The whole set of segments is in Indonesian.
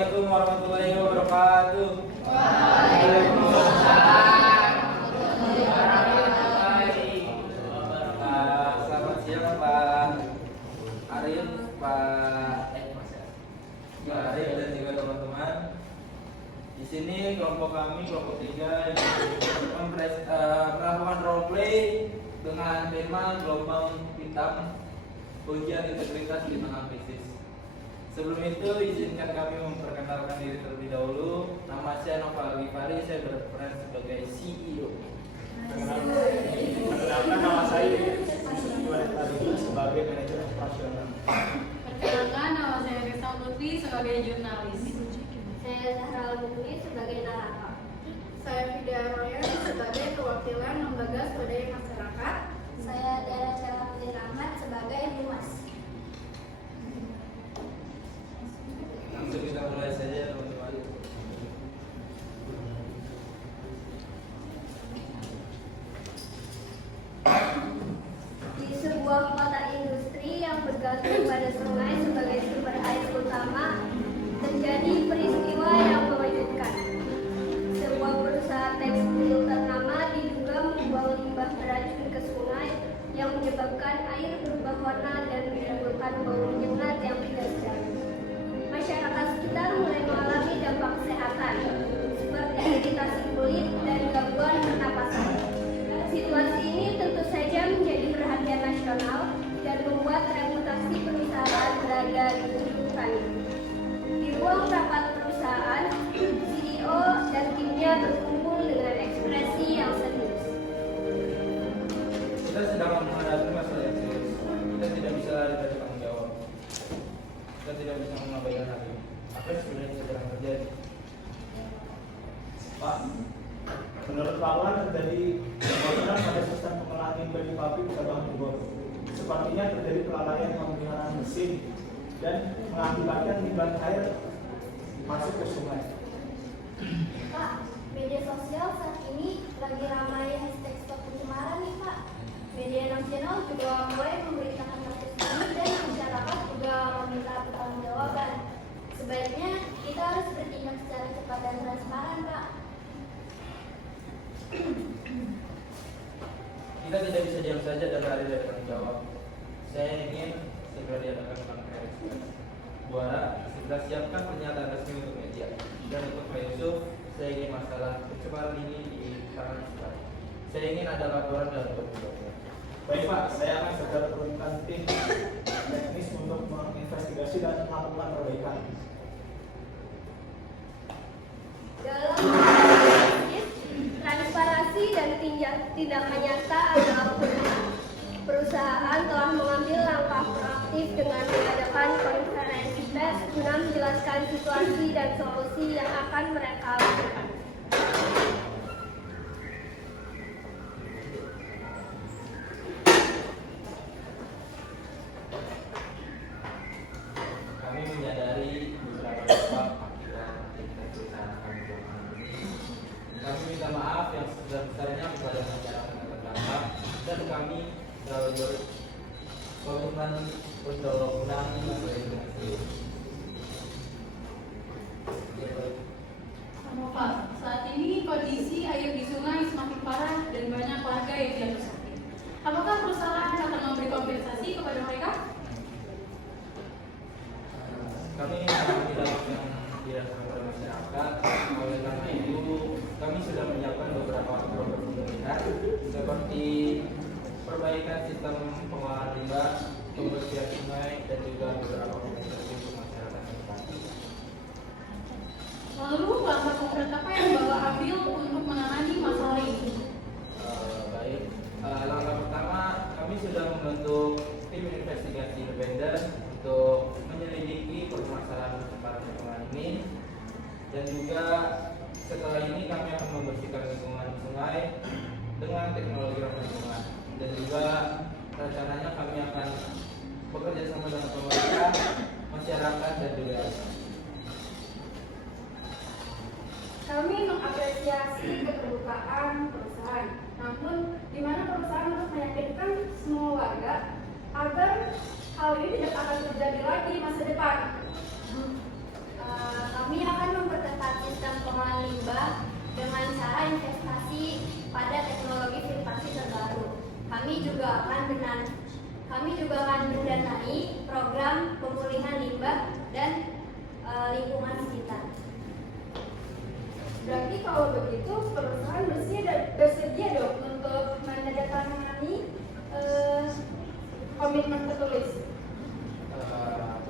Assalamualaikum warahmatullahi wabarakatuh. Waalaikumsalam. Selamat siang Pak Arif, Pak Arif dan juga teman-teman. Di sini kelompok kami, kelompok 3 melakukan role play dengan tema gelombang hitam ujian integritas di tengah krisis. Sebelum itu izinkan kami memperkenalkan diri terlebih dahulu. Nama saya Nova Alifari, saya berperan sebagai CEO. Perkenalkan, nama saya sebagai manajer operasional. Perkenalkan, nama saya Risa Lutfi sebagai jurnalis. Saya Zahra Al-Mukni sebagai narator. Saya Fida Royan sebagai perwakilan lembaga swadaya masyarakat. Saya Dara Syarafudin Rahmat sebagai humas. Langsung kita mulai saja teman-teman. Di sebuah kota industri yang bergantung pada sungai sebagai sumber air utama, terjadi peristiwa yang mengejutkan. Sebuah perusahaan tekstil ternama diduga membuang limbah beracun ke sungai yang menyebabkan air berubah warna dan menimbulkan bau menyengat yang tidak sedap. Masyarakat sekitar mulai mengalami dampak kesehatan seperti iritasi kulit dan gangguan pernapasan. Situasi ini tentu saja menjadi perhatian nasional dan membuat reputasi perusahaan berada di kedudukan. Di ruang rapat perusahaan, CEO dan timnya berkumpul dengan ekspresi yang serius. Kita sedang menghadapi masalah yang serius. Kita tidak bisa lari dari tanggung jawab. Kita tidak bisa mengabaikan hal ini. Apa yang sebenarnya sedang terjadi? Pak, menurut laporan terjadi kebocoran pada sistem pengolahan limbah di pabrik cabang Bogor. Sepertinya terjadi kelalaian pemeliharaan mesin dan mengakibatkan limbah air masuk ke sungai. Pak, media sosial saat ini lagi ramai hashtag stop pencemaran nih Pak. Media nasional juga mulai memberitakan kasus ini dan masyarakat juga meminta pertanggungjawaban. Sebaiknya kita harus bertindak secara cepat dan transparan Pak. Kita tidak bisa diam saja dan lari dari tanggung jawab. Saya ingin segera diadakan konferensi pers. Buara, segera siapkan pernyataan resmi untuk media. Dan untuk Pak Yusuf, saya ingin masalah pencemaran ini ditangani. Saya ingin ada laporan dan dokumen. Baik Pak, saya akan segera turunkan tim teknis untuk menginvestigasi dan melakukan perbaikan. Dalam krisis, transparansi dan tindakan nyata adalah kunci. Perusahaan telah mengambil langkah proaktif dengan mengadakan konferensi pers guna menjelaskan situasi dan solusi yang akan mereka lakukan. Kami menyadari beberapa dampak akibat perusahaan kami belakangan ini. Kami minta maaf yang sebesar-besarnya kepada masyarakat yang terdampak dan kami selalu berkomitmen untuk menangani masalah ini dengan serius. Pak, saat ini kondisi air di sungai semakin parah dan banyak warga yang jatuh sakit. Apakah perusahaan akan memberi kompensasi kepada mereka? Kami tidak yang dirasakan oleh masyarakat. Oleh karena itu, kami sudah menyiapkan beberapa program pemulihan seperti perbaikan sistem pengolahan limbah, pembersihan sungai, dan juga beberapa kompensasi untuk masyarakat setempat. Lalu langkah konkret apa yang Bapak ambil untuk menangani masalah ini? Baik, langkah pertama kami sudah membentuk tim investigasi independen untuk menyelidiki permasalahan pencemaran ini, dan juga setelah ini kami akan membersihkan lingkungan sungai dengan teknologi ramah lingkungan, dan juga rencananya kami akan bekerja sama dengan pemerintah, masyarakat, dan juga Kami mengapresiasi keterbukaan perusahaan. Namun, di mana perusahaan harus meyakinkan semua warga agar hal ini tidak akan terjadi lagi di masa depan. Kami kalau begitu perusahaan bersedia dong untuk menandatangani komitmen tertulis.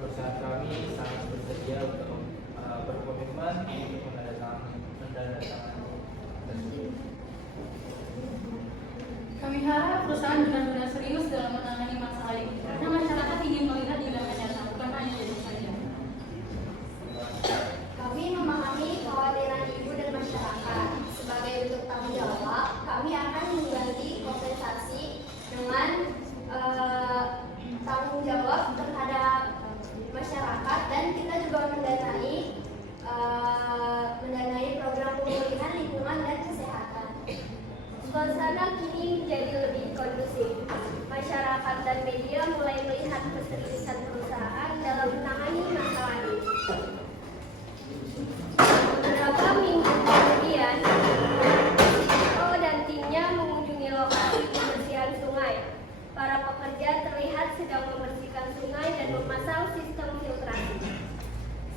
Perusahaan kami sangat bersedia untuk berkomitmen untuk menandatangani tersebut. Kami harap perusahaan benar-benar serius dalam menangani masalah ini karena masyarakat ingin melihat tindakan nyata, bukan hanya jadi saja. Kami memahami kekhawatiran ibu dan masyarakat. Sebagai bentuk tanggung jawab, kami akan mengganti kompensasi dengan tanggung jawab terhadap masyarakat, dan kita juga mendanai program pemulihan lingkungan dan kesehatan. Suasana kini menjadi lebih kondusif. Masyarakat dan media mulai melihat keseriusan perusahaan dalam menangani masalah ini. Beberapa minggu kemudian, CEO dan timnya mengunjungi lokasi pembersihan sungai. Para pekerja terlihat sedang membersihkan sungai dan memasang sistem filtrasi.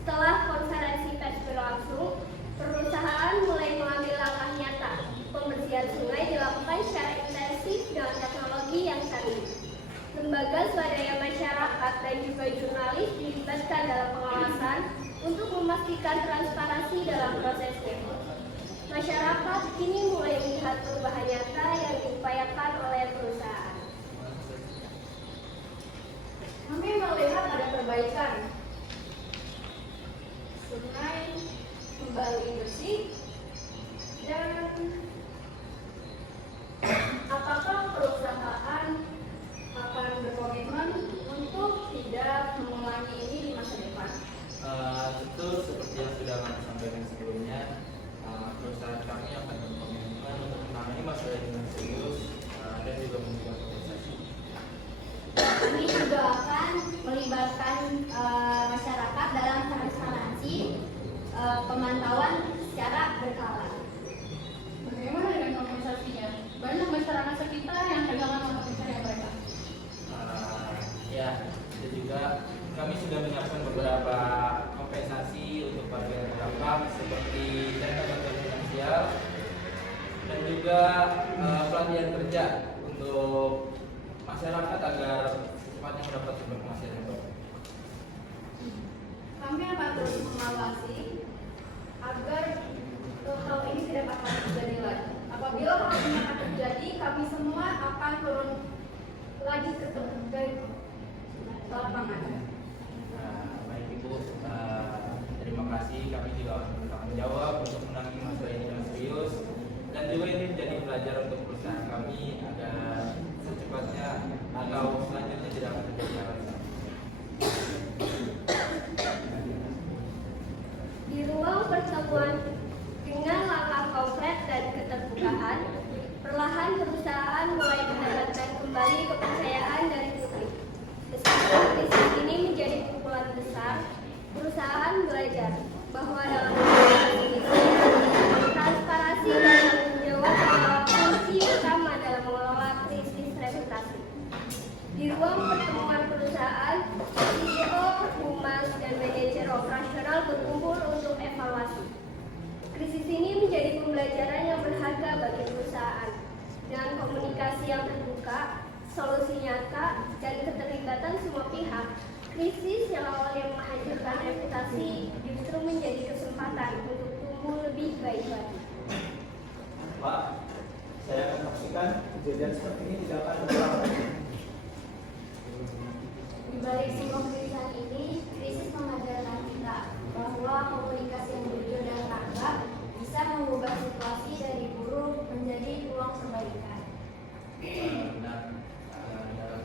Setelah konferensi pers berlangsung, perusahaan mulai mengambil langkah nyata. Pembersihan sungai dilakukan secara intensif dengan teknologi yang canggih. Lembaga swadaya masyarakat dan juga jurnalis dilibatkan dalam pengawasan untuk memastikan transparansi dalam prosesnya. Masyarakat kini mulai melihat perubahan nyata yang diupayakan oleh perusahaan. Kami melihat ada perbaikan. Sungai kembali bersih, dan apakah perusahaan akan berkomitmen untuk tidak mengulangi ini di masa depan? Tentu seperti yang sudah kami sampaikan sebelumnya, perusahaan kami akan berkomitmen untuk menangani masalah ini dengan serius dan juga memberikan kompensasi. Kami juga akan melibatkan masyarakat dalam transparansi pemantauan secara berkala. Bagaimana dengan kompensasinya? Banyak masyarakat sekitar yang kehilangan mata pencaharian mereka. Ya, itu juga kami sudah menyiapkan beberapa kompensasi untuk warga yang terdampak seperti dana bantuan finansial dan juga pelatihan kerja untuk masyarakat agar secepatnya mendapat penghasilan yang baik. Kami akan terus mengawasi agar hal ini tidak akan terjadi lagi. Apabila hal ini akan terjadi, kami semua akan turun lagi ke lapangan. Baik Ibu, terima kasih. Kami juga akan bertanggung jawab untuk menangani masalah ini dengan serius, dan juga ini menjadi pelajaran untuk perusahaan kami agar secepatnya atau selanjutnya tidak akan terjadi hal yang sama. Di ruang pertemuan dengan langkah konkret dan keterbukaan, perlahan perusahaan mulai mendapatkan kembali kepercayaan dari publik. Meskipun krisis ini menjadi pukulan besar, perusahaan belajar bahwa dalam ini transparansi dan tanggung jawab adalah kunci utama dalam mengelola krisis reputasi. Di ruang pertemuan perusahaan, CEO, humas, dan manajer operasional berkumpul untuk evaluasi. Krisis ini menjadi pembelajaran yang berharga bagi perusahaan. Dengan komunikasi yang terbuka, solusi nyata, dan keterlibatan semua pihak, krisis yang awalnya menghancurkan reputasi justru menjadi kesempatan untuk tumbuh lebih baik lagi. Pak, saya akan pastikan kejadian seperti ini tidak akan berulang lagi. Di balik semua kerisahan ini, krisis mengajarkan kita bahwa komunikasi yang jujur dan tanggap bisa mengubah situasi dari buruk menjadi peluang perbaikan. Benar, dalam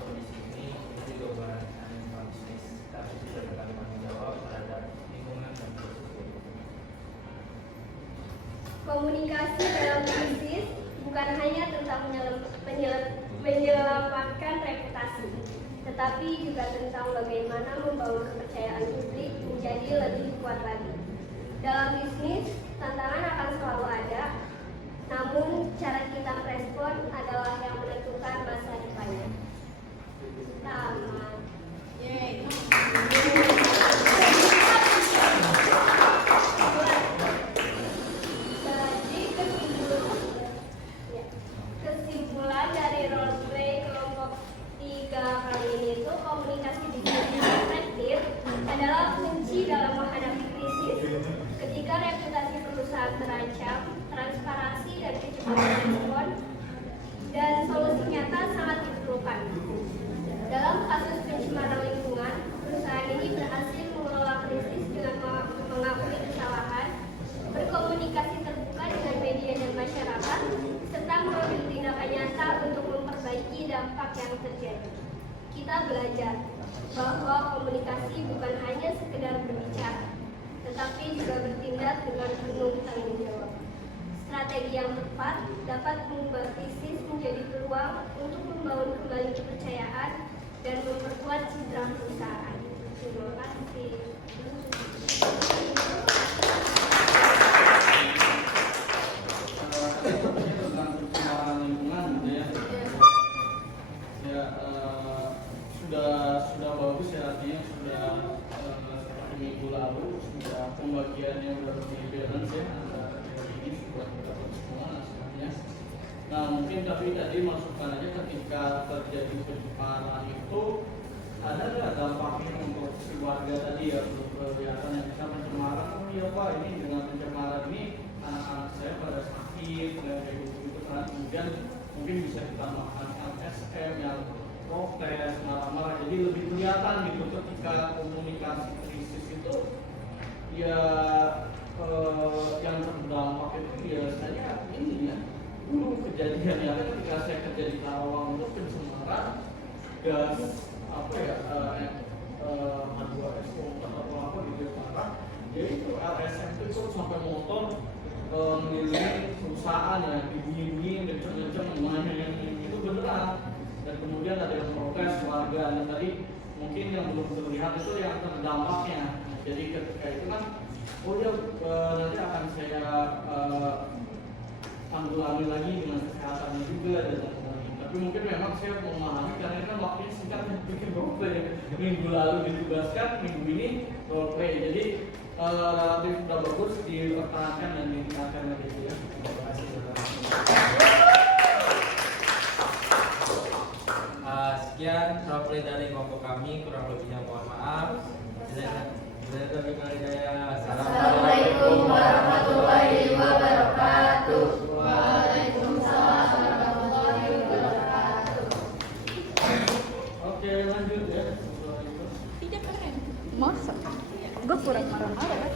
kondisi ini kita juga bukan bisnis, tapi juga bertanggung jawab terhadap lingkungan dan proses. Komunikasi dalam krisis bukan hanya tentang menyelamatkan reputasi, tetapi juga tentang bagaimana membangun kepercayaan publik menjadi lebih kuat lagi. Dalam bisnis, tantangan akan selalu ada, namun cara kita merespon adalah yang menentukan masa depannya. Tamat. Yeay. terancam, transparansi dan kecepatan respon, dan solusi nyata sangat diperlukan. Dalam kasus pencemaran lingkungan, perusahaan ini berhasil mengelola krisis dengan mengakui kesalahan, berkomunikasi terbuka dengan media dan masyarakat, serta mengambil tindakan nyata untuk memperbaiki dampak yang terjadi. Kita belajar bahwa komunikasi bukan hanya sekedar berbicara, tetapi juga bertindak dengan penuh tanggung jawab. Strategi yang tepat dapat mengubah krisis menjadi peluang untuk membangun kembali kepercayaan dan memperkuat citra perusahaan. Terima kasih. Tentang pencemaran lingkungan gitu ya. Ya sudah bagus ya, artinya sudah seperti minggu lalu sudah pembagiannya sudah lebih balance ya antara teori ini buat kita semua sebenarnya. Nah mungkin tapi tadi masukkan aja ketika terjadi pencemaran itu ada nggak dampaknya untuk si warga tadi ya, untuk kelihatan yang bisa pencemaran. Oh iya Pak, ini dengan pencemaran ini anak-anak saya pada sakit dan kayak gitu kan. Kemudian mungkin bisa ditambahkan LSM yang protes, marah-marah, jadi lebih kelihatan gitu ketika komunikasi krisis itu ya yang terdampak itu biasanya ini ya. Dulu kejadian ya ketika saya kerja di Karawang itu pencemaran gas apa ya H2SO atau apa gitu ya parah. Jadi itu LSM itu sampai motor ngeliling perusahaan ya, dibunyi-bunyi, kenceng-kenceng namanya yang itu beneran. Dan kemudian ada yang protes warga, dan tadi mungkin yang belum terlihat itu yang terdampaknya. Jadi ketika itu kan, oh ya nanti akan saya tanggulangi lagi dengan kesehatannya juga dan lain-lain. Tapi mungkin memang saya memahami karena kan waktunya singkat yang bikin roleplay. Minggu lalu ditugaskan, minggu ini roleplay. Jadi relatif sudah bagus dipertahankan dan ditingkatkan lagi ya. Terima kasih. Sekian roleplay dari kelompok kami, kurang lebihnya mohon maaf. Assalamualaikum warahmatullahi wabarakatuh. Waalaikumsalam warahmatullahi wabarakatuh. Oke, lanjut ya. Masa? Gue kurang marah-marah.